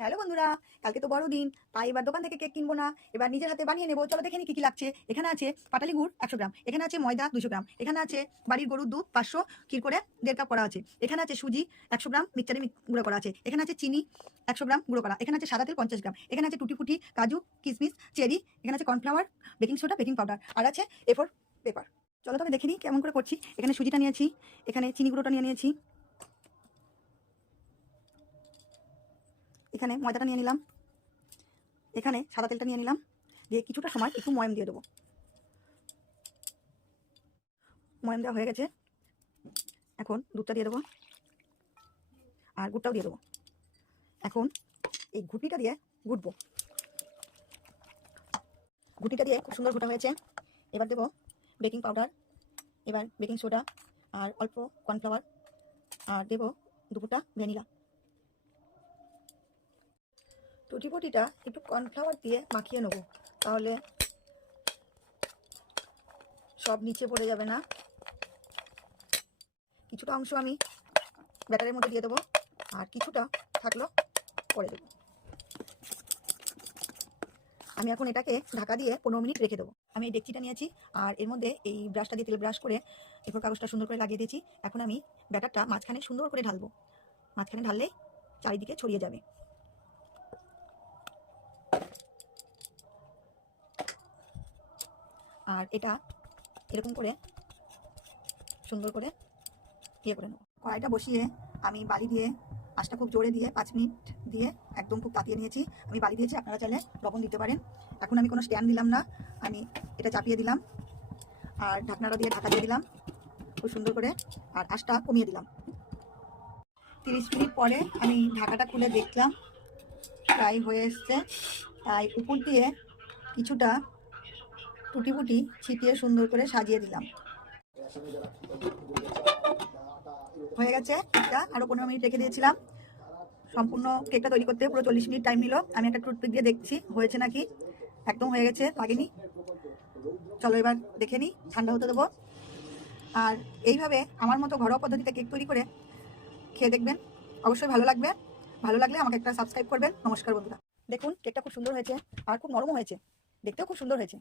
Hello বন্ধুরা, কালকে তো বড়দিন, তাই এবার দোকান থেকে কেক কিনবো না। এবার নিজের হাতে বানিয়ে নেব। চলো দেখে নি কি কি লাগছে। এখানে আছে পাটালি গুড় একশো গ্রাম, এখানে আছে ময়দা দুশো গ্রাম, এখানে আছে বাড়ির গরুর দুধ পাঁচশো কির করে দেড় কাপ করা আছে। এখানে আছে সুজি একশো গ্রাম, মিক্সচারে মি- গুঁড়ো করা আছে। এখানে আছে চিনি একশো গ্রাম, গুঁড়ো করা। এখানে আছে সাদা তেল পঞ্চাশ গ্রাম। এখানে আছে টুটি ফুটি কাজু কিশমিশ চেরি, এখানে আছে cornflour, baking soda, baking powder, আর আছে এফোর পেপার চলো তবে দেখে নিই কেমন করে করছি। এখানে সুজিটা নিয়েছি, এখানে চিনি গুঁড়োটা নিয়ে নিয়েছি। এখানে ময়দাটা নিয়ে নিলাম। এখানে সাদা তেলটা নিয়ে নিলাম। দিয়ে কিছুটা সময় একটু ময়ম দিয়ে দেবো। ময়ম দেওয়া হয়ে গেছে। এখন দুধটা দিয়ে দেবো। আর গুড়টাও দিয়ে দেবো। এখন এই ঘুটনিটা দিয়ে ঘুটবো ঘুটিটা দিয়ে খুব সুন্দর ঘুটা হয়েছে। এবার দেবো বেকিং পাউডার, এবার বেকিং সোডা, আর অল্প কর্নফ্লাওয়ার। আর দেবো দুপুরটা ভ্যানিলা। টুটিপটিটা একটু কর্নফ্লাওয়ার দিয়ে মাখিয়ে নেব, তাহলে সব নিচে পড়ে যাবে না। কিছুটা অংশ আমি ব্যাটারের মধ্যে দিয়ে দেবো, আর কিছুটা থাকল পরে দেবো। আমি এখন এটাকে ঢাকা দিয়ে পনেরো মিনিট রেখে দেবো। আমি এই ডেকচিটা নিয়েছি, আর এর মধ্যে এই ব্রাশটা দিয়ে তেল ব্রাশ করে এরপর কাগজটা সুন্দর করে লাগিয়ে দিয়েছি। এখন আমি ব্যাটারটা মাঝখানে সুন্দর করে ঢালবো। মাঝখানে ঢাললেই চারিদিকে ছড়িয়ে যাবে। আর এটা এরকম করে সুন্দর করে ইয়ে করে নেব। কড়াইটা বসিয়ে আমি বালি দিয়ে আঁচটা খুব জোরে দিয়ে পাঁচ মিনিট দিয়ে একদম খুব তাতিয়ে নিয়েছি। আমি বালি দিয়েছি, আপনারা চাইলে লবণ দিতে পারেন। এখন আমি কোনো স্ট্যান্ড দিলাম না, আমি এটা চাপিয়ে দিলাম। আর ঢাকনাটা দিয়ে ঢাকা দিয়ে দিলাম, খুব সুন্দর করে। আর আঁচটা কমিয়ে দিলাম। তিরিশ মিনিট পরে আমি ঢাকাটা খুলে দেখলাম, প্রায় হয়ে এসছে। তাই উপর দিয়ে কিছুটা টুটি ফুটি ছিটিয়ে সুন্দর করে সাজিয়ে দিলাম। হয়ে গেছে কেকটা আরও পনেরো মিনিট রেখে দিয়েছিলাম। সম্পূর্ণ কেকটা তৈরি করতে পুরো চল্লিশ মিনিট টাইম নিল। আমি একটা টুথপিক দিয়ে দেখছি, হয়েছে নাকি? একদম হয়ে গেছে, লাগেনি? চলো এবার দেখে নিই ঠান্ডা হতে দেবো। আর এইভাবে আমার মতো ঘরোয়া পদ্ধতিতে কেক তৈরি করে খেয়ে দেখবেন। অবশ্যই ভালো লাগবে। ভালো লাগলে আমাকে একটা সাবস্ক্রাইব করবেন। নমস্কার বন্ধুরা। দেখুন, কেকটা খুব সুন্দর হয়েছে, আর খুব নরমও হয়েছে। দেখতেও খুব সুন্দর হয়েছে।